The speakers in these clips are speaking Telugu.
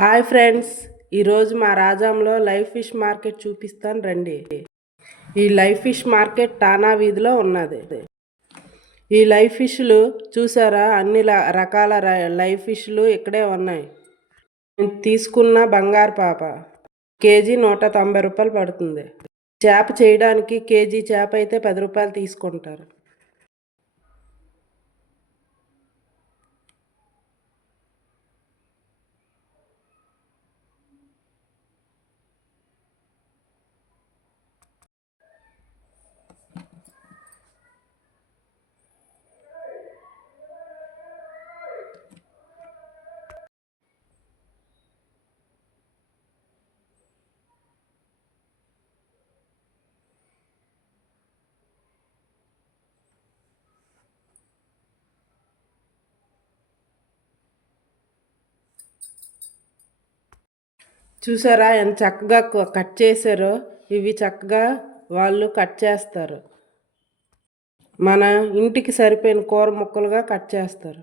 హాయ్ ఫ్రెండ్స్ ఈరోజు మా రాజాంలో లైవ్ ఫిష్ మార్కెట్ చూపిస్తాను రండి. ఈ లైవ్ ఫిష్ మార్కెట్ టానా వీధిలో ఉన్నది. ఈ లైవ్ ఫిష్లు చూసారా? అన్ని రకాల లైవ్ ఫిష్లు ఇక్కడే ఉన్నాయి. నేను తీసుకున్న బంగారు పాప. కేజీ నూట తొంభై రూపాయలు పడుతుంది. చేప చేయడానికి కేజీ చేప అయితే పది రూపాయలు తీసుకుంటారు. చూసారా ఎంత చక్కగా కట్ చేశారో? ఇవి చక్కగా వాళ్ళు కట్ చేస్తారు. మన ఇంటికి సరిపోయిన కూర ముక్కలుగా కట్ చేస్తారు.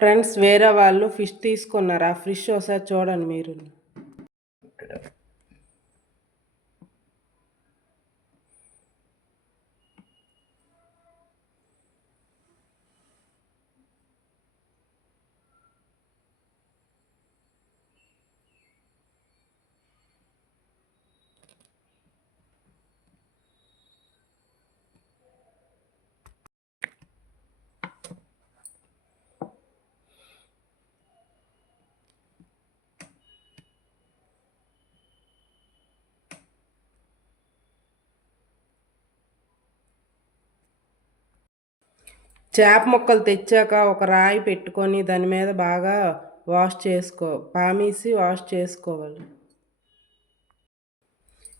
ఫ్రెండ్స్ వేరే వాళ్ళు ఫిష్ తీసుకున్నారు? ఆ ఫిష్ ఒకసారి చూడండి మీరు. చేప ముక్కలు తెచ్చాక ఒక రాయి పెట్టుకొని దాని మీద బాగా వాష్ చేసుకో పామేసి వాష్ చేసుకోవాలి.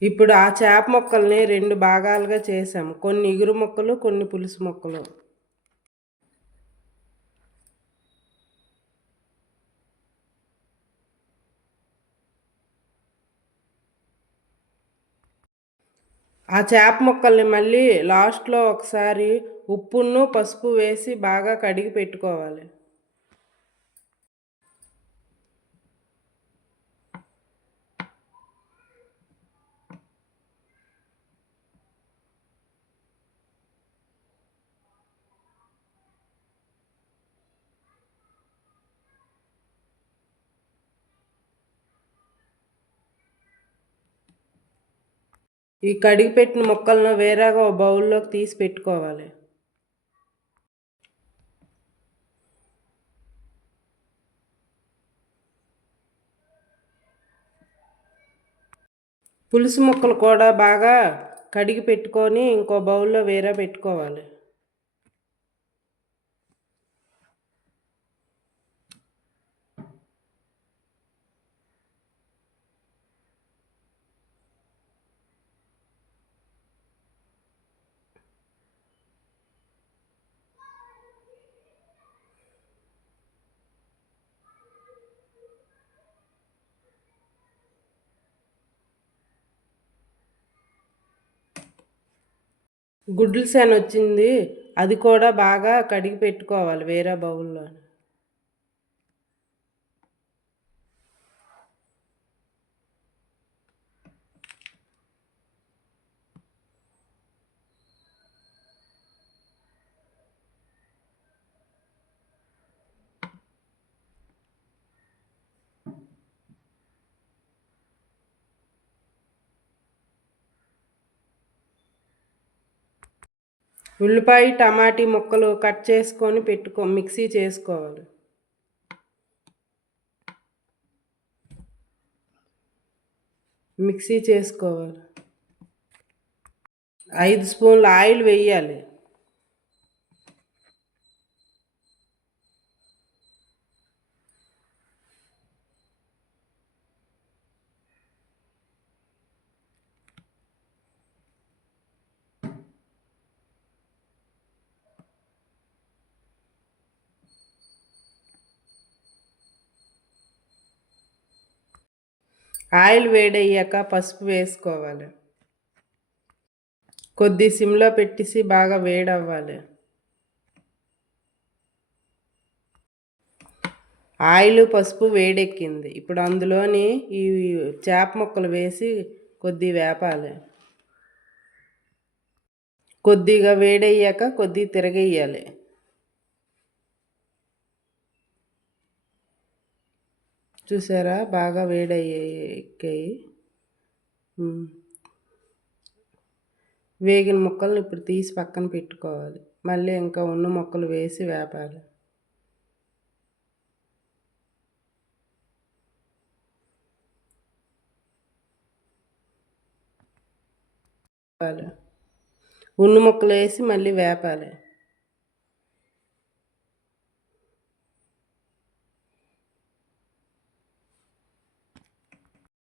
ఇప్పుడు ఆ చేప ముక్కల్ని రెండు భాగాలుగా చేసాం. కొన్ని ఇగురు ముక్కలు కొన్ని పులుసు ముక్కలు. ఆ చేప ముక్కల్ని మళ్ళీ లాస్ట్లో ఒకసారి ఉప్పును పసుపు వేసి బాగా కడిగి పెట్టుకోవాలి. ఈ కడిగి పెట్టిన ముక్కలను వేరేగా ఒక బౌల్లోకి తీసి పెట్టుకోవాలి. పులుసు ముక్కలు కూడా బాగా కడిగి పెట్టుకొని ఇంకో బౌల్లో వేరే పెట్టుకోవాలి. గుడ్లు సేన వచ్చింది అది కూడా బాగా కడిగి పెట్టుకోవాలి వేరే బౌల్లో. ఉల్లిపాయ టమాటీ ముక్కలు కట్ చేసుకొని పెట్టుకో మిక్సీ చేసుకోవాలి. మిక్సీ చేసుకోవాలి. ఐదు స్పూన్లు ఆయిల్ వేయాలి. ఆయిల్ వేడయ్యాక పసుపు వేసుకోవాలి. కొద్ది సిమ్లో పెట్టేసి బాగా వేడవ్వాలి. ఆయిల్ పసుపు వేడెక్కింది. ఇప్పుడు అందులోని ఈ చేప ముక్కలు వేసి కొద్ది వేపాలి. కొద్దిగా వేడయ్యాక కొద్ది తిరగేయాలి. చూసారా? బాగా వేడయ్యాయి వేగిన ముక్కలను ఇప్పుడు తీసి పక్కన పెట్టుకోవాలి. మళ్ళీ ఇంకా ఉన్న ముక్కలు వేసి వేపాలి. ఉన్ని ముక్కలు వేసి మళ్ళీ వేపాలి.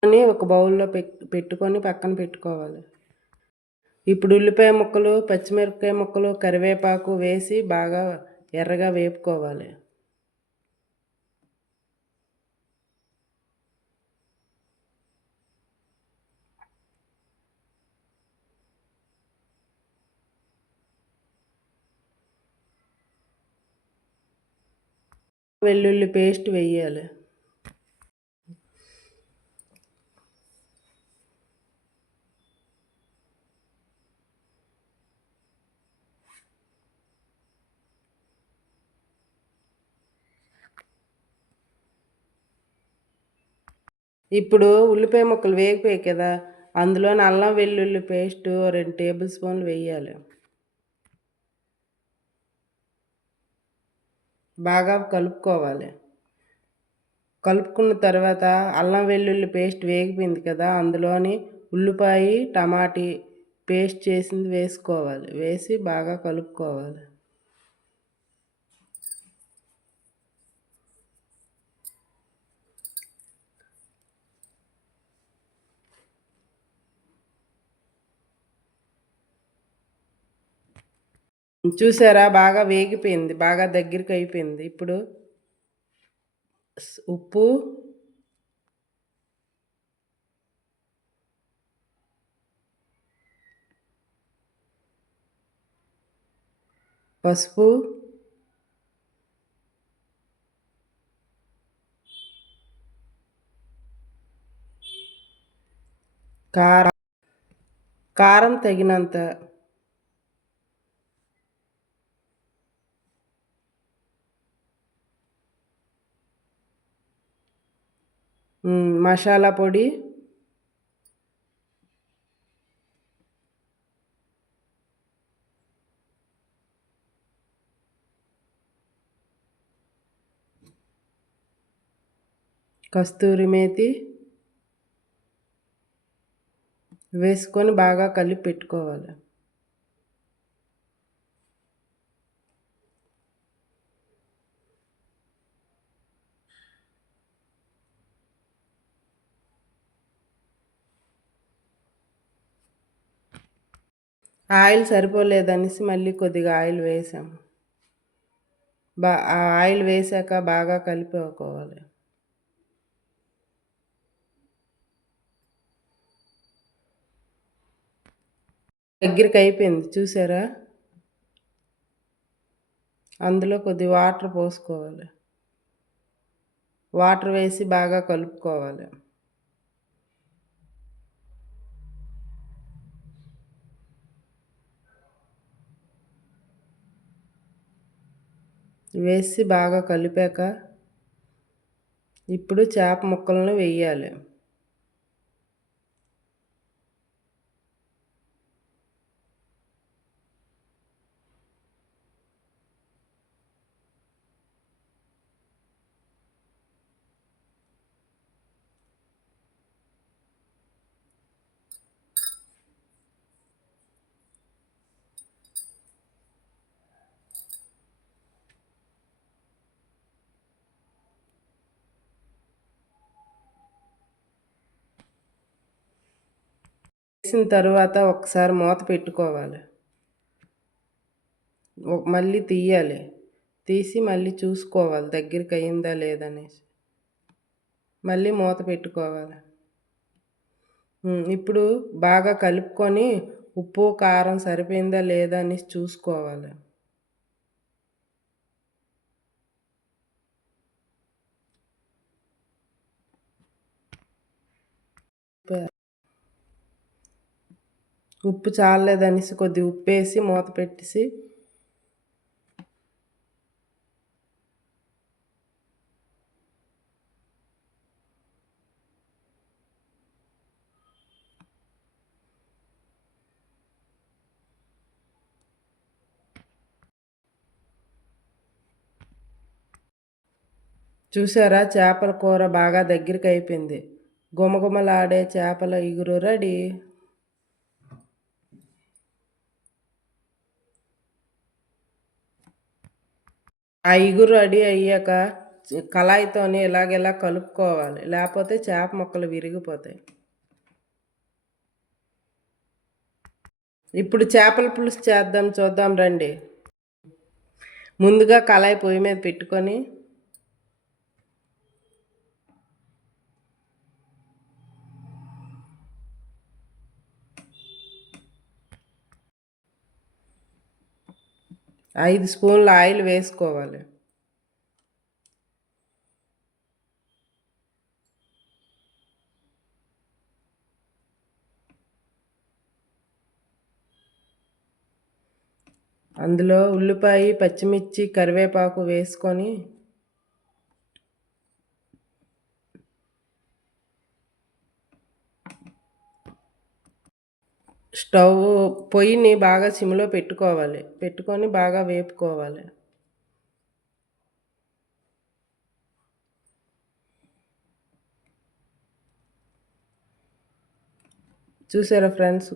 అని ఒక బౌల్లో పెట్టుకొని పక్కన పెట్టుకోవాలి. ఇప్పుడు ఉల్లిపాయ ముక్కలు పచ్చిమిరపకాయ ముక్కలు కరివేపాకు వేసి బాగా ఎర్రగా వేపుకోవాలి. వెల్లుల్లి పేస్ట్ వేయాలి. ఇప్పుడు ఉల్లిపాయ ముక్కలు వేగిపోయాయి కదా అందులో అల్లం వెల్లుల్లి పేస్ట్ రెండు టేబుల్ స్పూన్లు వేయాలి. బాగా కలుపుకోవాలి. కలుపుకున్న తర్వాత అల్లం వెల్లుల్లి పేస్ట్ వేగిపోయింది కదా అందులోని ఉల్లిపాయ టమాటీ పేస్ట్ చేసింది వేసుకోవాలి. వేసి బాగా కలుపుకోవాలి. చూసారా? బాగా వేగిపోయింది. బాగా దగ్గరికి అయిపోయింది. ఇప్పుడు ఉప్పు పసుపు కారం కారం తగినంత మసాలా పొడి. కస్తూరి మేతి వేసుకొని బాగా కలిపి పెట్టుకోవాలి. ఆయిల్ సరిపోలేదనేసి మళ్ళీ కొద్దిగా ఆయిల్ వేసాము బా ఆ ఆయిల్ వేసాక బాగా కలిపేసుకోవాలి. దగ్గరికి అయిపోయింది చూసారా? అందులో కొద్ది వాటర్ పోసుకోవాలి. వాటర్ వేసి బాగా కలుపుకోవాలి. వేసి బాగా కలిపాక ఇప్పుడు చేప ముక్కలను వేయాలి. వేసిన తర్వాత ఒకసారి మూత పెట్టుకోవాలి. మళ్ళీ తీయాలి. తీసి మళ్ళీ చూసుకోవాలి దగ్గరికి అయిందా లేదనేసి మళ్ళీ మూత పెట్టుకోవాలి. ఇప్పుడు బాగా కలుపుకొని ఉప్పు కారం సరిపోయిందా లేదా అనేసి చూసుకోవాలి. ఉప్పు చాలలేదనేసి కొద్ది ఉప్పు వేసి మూత పెట్టేసి చూసారా చేపల కూర బాగా దగ్గరికి అయిపోయింది. గుమగుమలాడే చేపల ఇగురు రెడీ. ఆ ఇగురు రెడీ అయ్యాక కళాయితోని ఇలాగెలా కలుపుకోవాలి. లేకపోతే చేప ముక్కలు విరిగిపోతాయి. ఇప్పుడు చేపల పులుసు చేద్దాం చూద్దాం రండి. ముందుగా కళాయి పొయ్యి మీద పెట్టుకొని ఐదు స్పూన్ల ఆయిల్ వేసుకోవాలి. అందులో ఉల్లిపాయ పచ్చిమిర్చి కరివేపాకు వేసుకొని స్టవ్ పొయ్యిని బాగా సిమ్లో పెట్టుకోవాలి. పెట్టుకొని బాగా వేపుకోవాలి. చూసారా ఫ్రెండ్స్?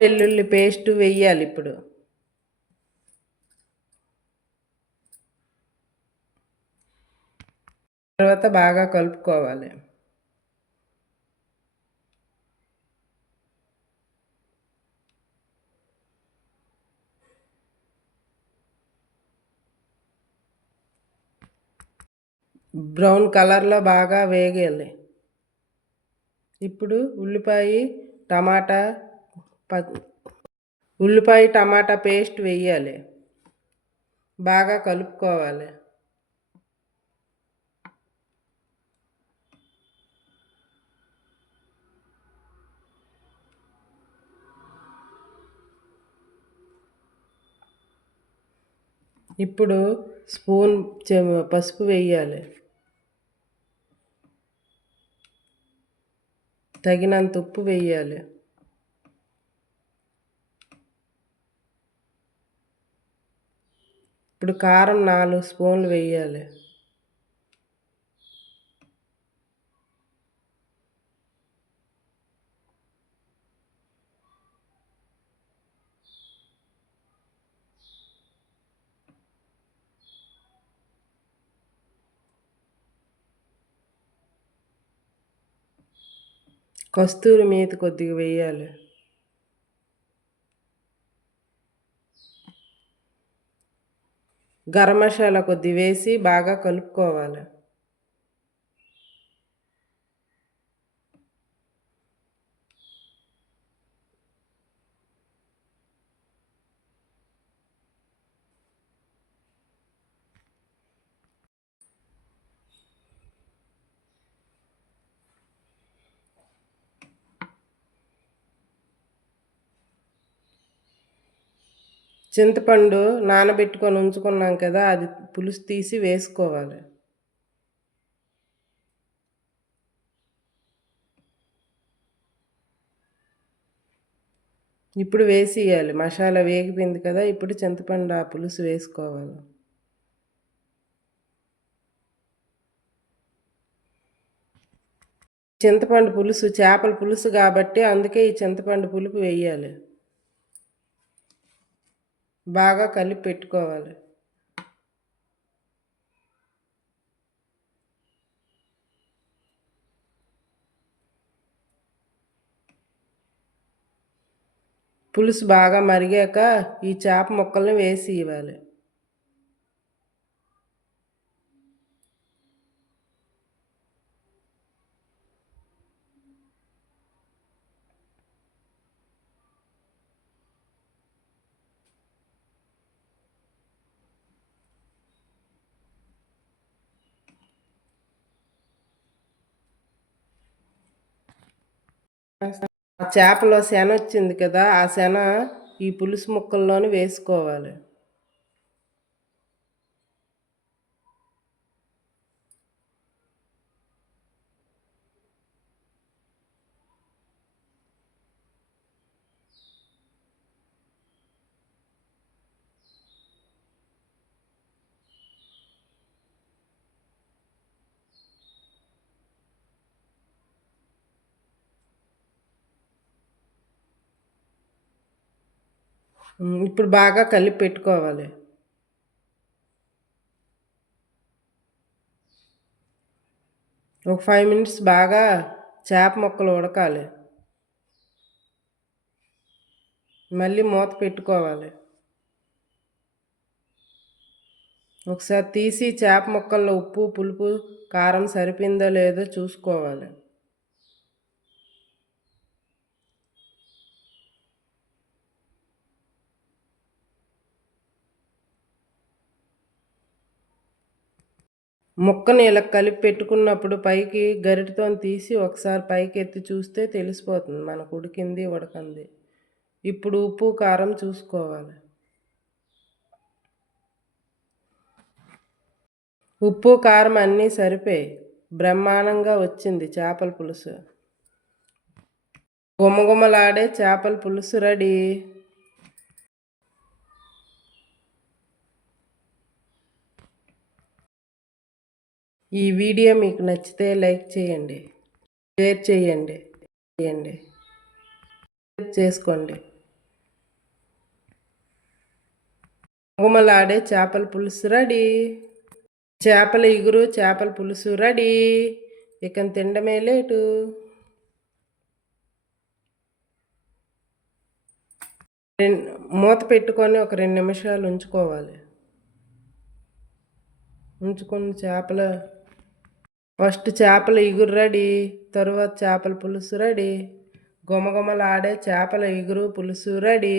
వెల్లుల్లి పేస్ట్ వేయాలి ఇప్పుడు. తర్వాత బాగా కలుపుకోవాలి. బ్రౌన్ కలర్లో బాగా వేగాలి ఇప్పుడు ఉల్లిపాయ టమాటా ప ఉల్లిపాయ టమాటా పేస్ట్ వేయాలి. బాగా కలుపుకోవాలి. ఇప్పుడు స్పూన్ పసుపు వేయాలి. తగినంత ఉప్పు వేయాలి. ఇప్పుడు కారం నాలుగు స్పూన్లు వేయాలి. కస్తూరి మీద కొద్దిగా వేయాలి. గరం మసాలా కొద్ది వేసి బాగా కలుపుకోవాలి. చింతపండు నానబెట్టుకొని ఉంచుకున్నాం కదా అది పులుసు తీసి వేసుకోవాలి. ఇప్పుడు వేసేయాలి మసాలా వేగిపోయింది కదా ఇప్పుడు చింతపండు ఆ పులుసు వేసుకోవాలి. చింతపండు పులుసు చేపల పులుసు కాబట్టి అందుకే ఈ చింతపండు పులుపు వేయాలి. బాగా కలిపి పెట్టుకోవాలి. పులుసు బాగా మరిగాక ఈ చేప ముక్కల్ని వేసి ఇవ్వాలి. ఆ చేపలో శన వచ్చింది కదా ఆ శన ఈ పులుసు ముక్కల్లోనే వేసుకోవాలి. ఇప్పుడు బాగా కలిపి పెట్టుకోవాలి. ఒక ఫైవ్ మినిట్స్ బాగా చేప ముక్కలు ఉడకాలి. మళ్ళీ మూత పెట్టుకోవాలి. ఒకసారి తీసి చేప ముక్కల్లో ఉప్పు పులుపు కారం సరిపోయిందో లేదో చూసుకోవాలి. ముక్కని ఇలా కలిపి పెట్టుకున్నప్పుడు పైకి గరిటతో తీసి ఒకసారి పైకి ఎత్తి చూస్తే తెలిసిపోతుంది. మనకు ఉడికింది ఉడకంది. ఇప్పుడు ఉప్పు కారం చూసుకోవాలి. ఉప్పు కారం అన్నీ సరిపోయి బ్రహ్మాండంగా వచ్చింది చేపల పులుసు. గుమగుమలాడే చేపల పులుసు రెడీ. ఈ వీడియో మీకు నచ్చితే లైక్ చేయండి షేర్ చేయండి చేయండి చేసుకోండి. గుమలాడే చేపల పులుసు రెడీ. చేపల ఇగురు చేపల పులుసు రెడీ. ఇక తినడమే లేటు. మూత పెట్టుకొని ఒక రెండు నిమిషాలు ఉంచుకోవాలి. ఉంచుకున్న చేపల ఫస్ట్ చేపల ఇగురు రెడీ తరువాత చేపల పులుసు రెడీ. గుమగుమలాడే చేపల ఇగురు పులుసు రెడీ.